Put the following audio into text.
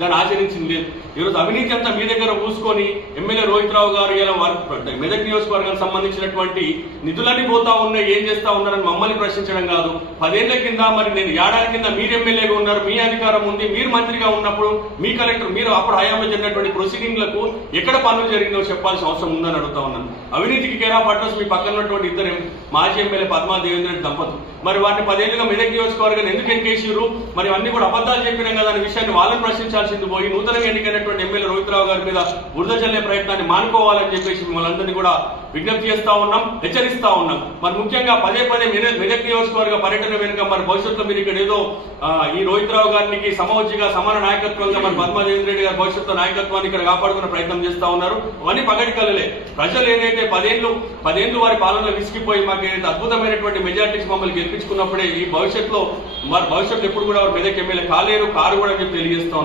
దాన్ని ఆచరించింది లేదు. ఈరోజు అవినీతి అంతా మీ దగ్గర పూసుకొని ఎమ్మెల్యే రోహిత్ రావు గారు ఇలా మెదక్ నియోజకవర్గానికి సంబంధించినటువంటి నిధులన్నీ పోతా ఉన్నాయి, ఏం చేస్తా ఉన్నారని మమ్మల్ని ప్రశ్నించడం కాదు. 10 ఏళ్ల కింద మరి నేను ఏడాది కింద మీరు ఎమ్మెల్యేగా ఉన్నారు, మీ అధికారం ఉంది, మీరు మంత్రిగా ఉన్నప్పుడు మీ కలెక్టర్ మీరు అప్పుడు హయాంలో జరిగినటువంటి ప్రొసీడింగ్లకు ఎక్కడ పనులు జరిగిందో చెప్పాల్సిన అవసరం ఉందని అడుగుతా ఉన్నాను. అవినీతికి కేరా పట్టర్స్ మీ పక్కన ఉన్నటువంటి ఇద్దరు మాజీ ఎమ్మెల్యే పద్మా దేవేంద్ర రెడ్డి దంపతులు, మరి వారిని 10 ఏళ్లుగా మెదక్ నియోజకవర్గాన్ని ఎందుకు ఎన్కేసిరు, మరి అన్ని కూడా అబద్ధాలు చెప్పినాం కదా అనే విషయాన్ని వాళ్ళని ప్రశ్నించాల్సింది పోయి నూతనంగా ఎన్నికైనటువంటి ఎమ్మెల్యే రోహిత్ రావు గారి మీద బురద చల్లే ప్రయత్నాన్ని మానుకోవాలని చెప్పేసి మిమ్మల్ని అందరినీ కూడా విజ్ఞప్తి చేస్తా ఉన్నాం, హెచ్చరిస్తా ఉన్నాం. మరి ముఖ్యంగా పదే మెదక్ నియోజకవర్గ పర్యటన వెనుక మరి భవిష్యత్తులో మీరు ఇక్కడ ఏదో ఈ రోహిత్ రావు గారికి సమవుజ్జిగా సమాన నాయకత్వంగా మరి పద్మా దేవేంద్ర రెడ్డి గారి భవిష్యత్తు నాయకత్వాన్ని ఇక్కడ కాపాడుకునే ప్రయత్నం చేస్తా ఉన్నారు. అవన్నీ పగటి కలలే. ప్రజలు ఏదైతే 10 ఏళ్లు వారి పాలనలో విసిగిపోయి మాకు ఏదైతే అద్భుతమైనటువంటి మెజార్టీస్ మమ్మల్ని గెలిపించుకున్నప్పుడే ఈ భవిష్యత్తులో ఎప్పుడు కూడా మెదక్ ఎమ్మెల్యే కాలేరు, కారు కూడా చెప్పి తెలియజేస్తా